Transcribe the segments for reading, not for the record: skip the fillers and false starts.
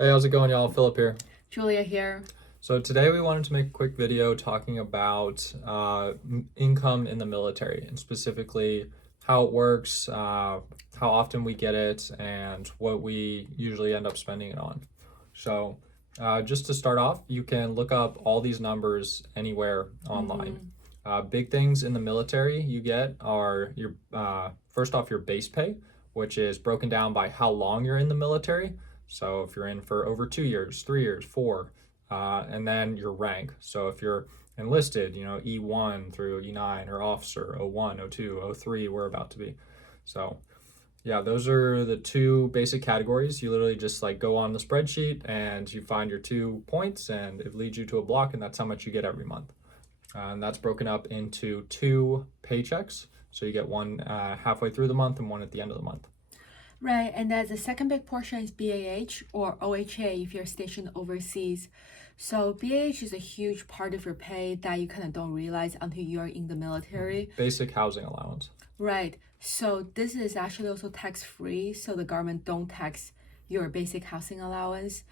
Hey, how's it going, y'all? Philip here. Julia here. So today we wanted to make a quick video talking about income in the military and specifically how it works, how often we get it, and what we usually end up spending it on. So just to start off, you can look up all these numbers anywhere online. Big things in the military you get are your first off your base pay, which is broken down by how long you're in the military. So if you're in for over 2 years, 3 years, four, and then your rank. So if you're enlisted, E1 through E9 or officer, O1, O2, O3, we're about to be. So yeah, those are the two basic categories. You literally just like go on the spreadsheet and you find your 2 points and it leads you to a block, and that's how much you get every month. And that's broken up into two paychecks. So you get one halfway through the month and one at the end of the month. Right, and then the second big portion is BAH or OHA if you're stationed overseas. So BAH is a huge part of your pay that you kind of don't realize until you're in the military. Basic housing allowance. Right, so this is actually also tax-free, so the government don't tax your basic housing allowance.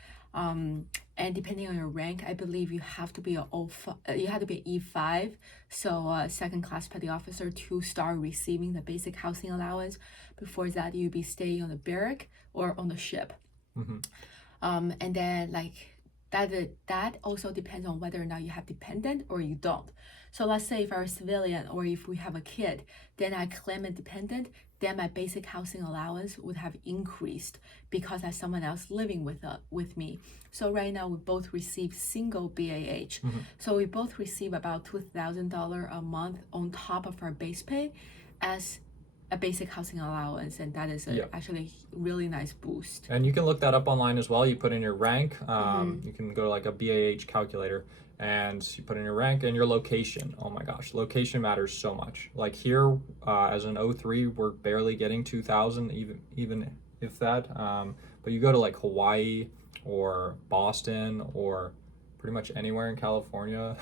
And depending on your rank, I believe you have to be you have to be an E5, so second class petty officer to start receiving the basic housing allowance. Before that, you'll be staying on the barrack or on the ship. And then that also depends on whether or not you have dependent or you don't. So let's say if I'm a civilian or if we have a kid, then I claim a dependent, then my basic housing allowance would have increased because I have someone else living with me. So right now we both receive single BAH. So we both receive about $2,000 a month on top of our base pay as a basic housing allowance, and that is actually a really nice boost. And you can look that up online as well. You put in your rank. You can go to like a BAH calculator and you put in your rank and your location. Oh my gosh, location matters so much. Like here, as an O3, we're barely getting 2,000, even if that. But you go to like Hawaii or Boston or pretty much anywhere in California,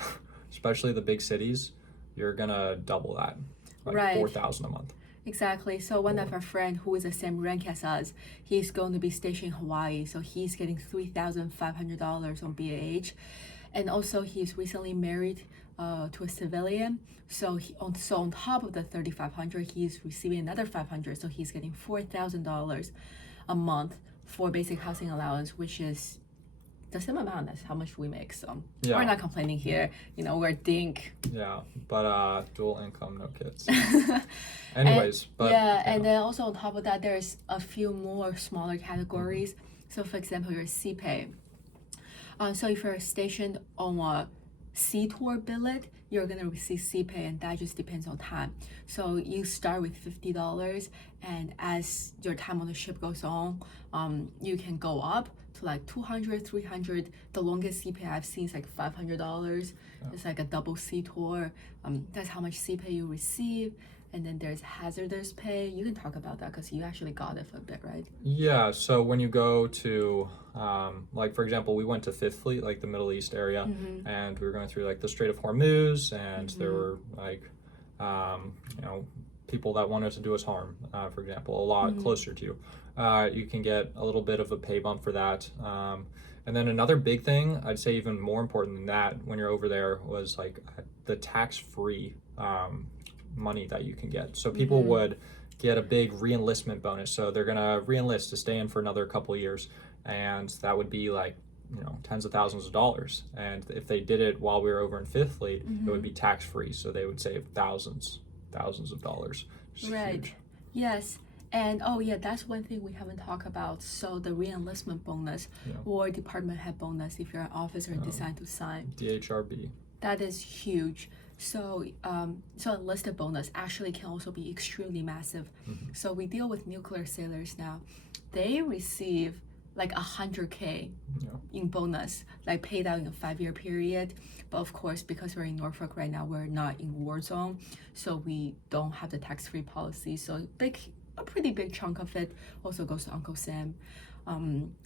especially the big cities, you're gonna double that, like Right. 4,000 a month. Exactly. So one of our friend who is the same rank as us, he's going to be stationed in Hawaii. So he's getting $3,500 on BAH. And also he's recently married to a civilian. So on top of the $3,500, he's receiving another $500. So he's getting $4,000 a month for basic housing allowance, which is the same amount as how much we make. So we're not complaining here. We're dink. Yeah, but dual income, no kids. Anyways, and then also on top of that, there's a few more smaller categories. So for example, your CPay. So if you're stationed on a sea tour billet, you're gonna receive CPay, and that just depends on time. So you start with $50, and as your time on the ship goes on, you can go up to like 200, 300. The longest CPay I've seen is like $500. It's like a double sea tour. That's how much CPay you receive. And then there's hazardous pay. You can talk about that because you actually got it for a bit, right? Yeah, so when you go to, like for example, we went to Fifth Fleet, like the Middle East area, and we were going through like the Strait of Hormuz, and there were like, people that wanted to do us harm, for example, a lot closer to you. You can get a little bit of a pay bump for that. And then another big thing, I'd say even more important than that when you're over there, was like the tax-free money that you can get. So people would get a big re-enlistment bonus. So they're gonna re-enlist to stay in for another couple of years, and that would be like tens of thousands of dollars. And if they did it while we were over in Fifth Fleet, it would be tax-free. So they would save thousands of dollars. Right. Huge. Yes. And that's one thing we haven't talked about. So the re-enlistment bonus or department head bonus, if you're an officer and decide to sign, DHRB. that is huge. So enlisted bonus actually can also be extremely massive. So we deal with nuclear sailors now. They receive like 100K in bonus, like paid out in a 5-year period. But of course, because we're in Norfolk right now, we're not in war zone, so we don't have the tax-free policy. So a pretty big chunk of it also goes to Uncle Sam.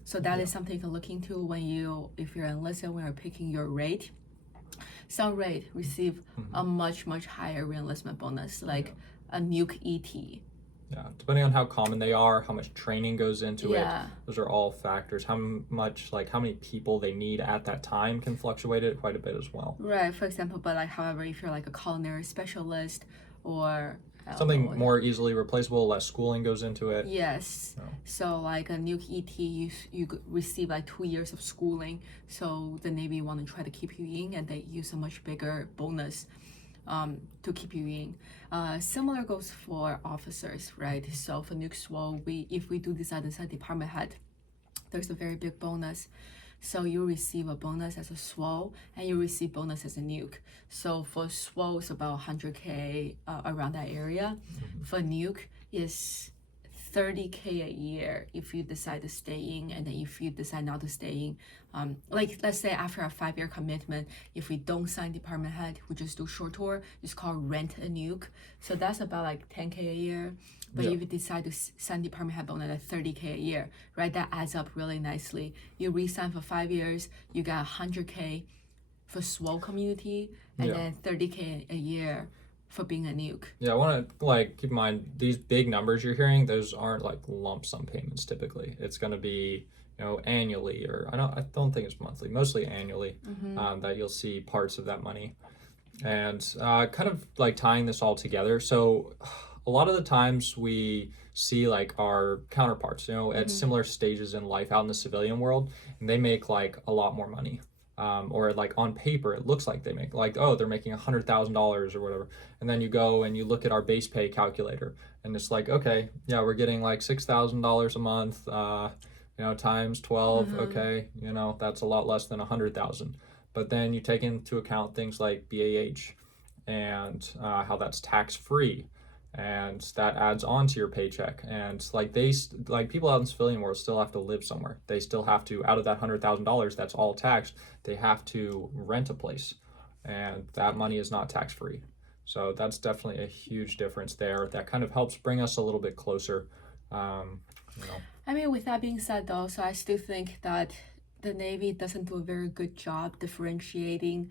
So that is something to look into if you're enlisted, when you're picking your rate. Some rate receive a much higher re-enlistment bonus, like a nuke ET. Yeah, depending on how common they are, how much training goes into it, Yeah. those are all factors. How much, like how many people they need at that time can fluctuate it quite a bit as well. Right, for example, but like, however, if you're like a culinary specialist or I don't know Something what. more easily replaceable, less schooling goes into it. Yes. So, So like a nuke ET, you could receive like 2 years of schooling. So the Navy want to try to keep you in, and they use a much bigger bonus to keep you in. Similar goes for officers, right? So for nuke SWO, if we do decide to send department head, there's a very big bonus. So you receive a bonus as a SWO, and you receive bonus as a nuke. So for SWO, it's about 100K around that area. For nuke, is 30K a year if you decide to stay in, and then if you decide not to stay in, like let's say after a 5-year commitment, if we don't sign department head, we just do short tour, it's called rent a nuke. So that's about like 10K a year. But Yeah. if you decide to sign department head bonus at 30K a year, right, that adds up really nicely. You re-sign for 5 years, you got 100K for SWO community, and Yeah. then 30K a year for being a nuke. Yeah, I want to like keep in mind these big numbers you're hearing, those aren't like lump sum payments typically. It's going to be, annually, or I don't think it's monthly, mostly annually, that you'll see parts of that money. And kind of like tying this all together. So a lot of the times we see like our counterparts, at similar stages in life out in the civilian world, and they make like a lot more money. Or like on paper, it looks like they make like, oh, they're making $100,000 or whatever. And then you go and you look at our base pay calculator, and it's like, okay, yeah, we're getting like $6,000 a month, times 12. Okay, that's a lot less than 100,000. But then you take into account things like BAH and how that's tax free, and that adds on to your paycheck. And like people out in the civilian world still have to live somewhere. They still have to, out of that $100,000 that's all taxed, they have to rent a place, and that money is not tax free. So that's definitely a huge difference there. That kind of helps bring us a little bit closer. I mean, with that being said, though, so I still think that the Navy doesn't do a very good job differentiating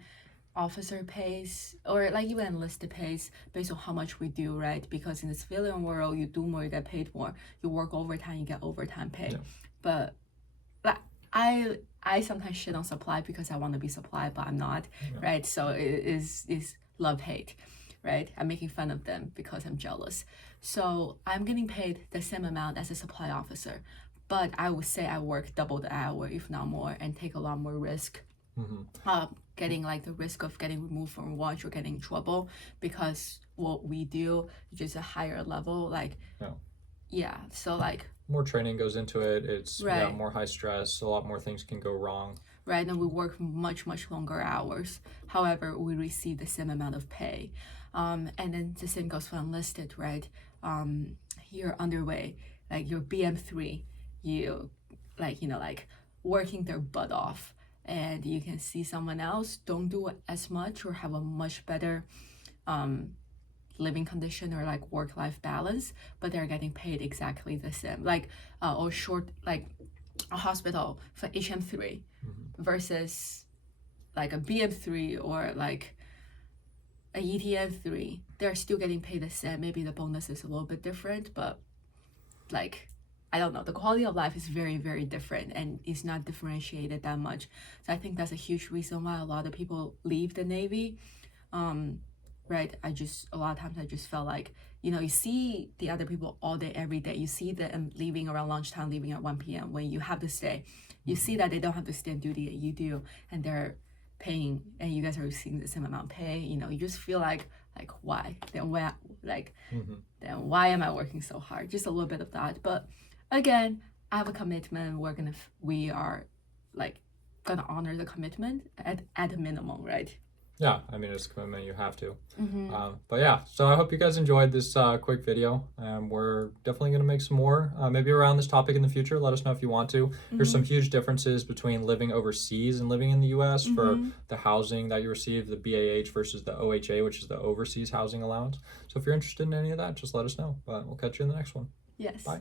officer pays or like even enlisted pays based on how much we do, right? Because in the civilian world, you do more, you get paid more. You work overtime, you get overtime pay. Yeah. But like I sometimes shit on supply because I want to be supply, but I'm not, right? So it is love hate, right? I'm making fun of them because I'm jealous. So I'm getting paid the same amount as a supply officer, but I would say I work double the hour, if not more, and take a lot more risk. Getting like the risk of getting removed from watch or getting in trouble because what we do is just a higher level, like so like more training goes into it. It's right. More high stress, a lot more things can go wrong. Right, and we work much longer hours. However, we receive the same amount of pay. And then the same goes for enlisted, right? You're underway, like your BM3, you like working their butt off, and you can see someone else don't do as much or have a much better living condition or like work-life balance, but they're getting paid exactly the same, like or short, like a hospital for HM3 versus like a BM3 or like a ETN3, they're still getting paid the same. Maybe the bonus is a little bit different, but like I don't know, the quality of life is very, very different and it's not differentiated that much. So I think that's a huge reason why a lot of people leave the Navy. Right, a lot of times I just felt like, you see the other people all day, every day. You see them leaving around lunchtime, leaving at 1 p.m. when you have to stay. You see that they don't have to stay on duty, you do, and they're paying, and you guys are receiving the same amount of pay. You just feel like why? Then then why am I working so hard? Just a little bit of that. But again, I have a commitment. We are like gonna honor the commitment at a minimum, right? Yeah, I mean, it's a commitment, you have to. But yeah, so I hope you guys enjoyed this quick video. We're definitely going to make some more, maybe around this topic in the future. Let us know if you want to. There's some huge differences between living overseas and living in the U.S. for the housing that you receive, the BAH versus the OHA, which is the overseas housing allowance. So if you're interested in any of that, just let us know. But we'll catch you in the next one. Yes. Bye.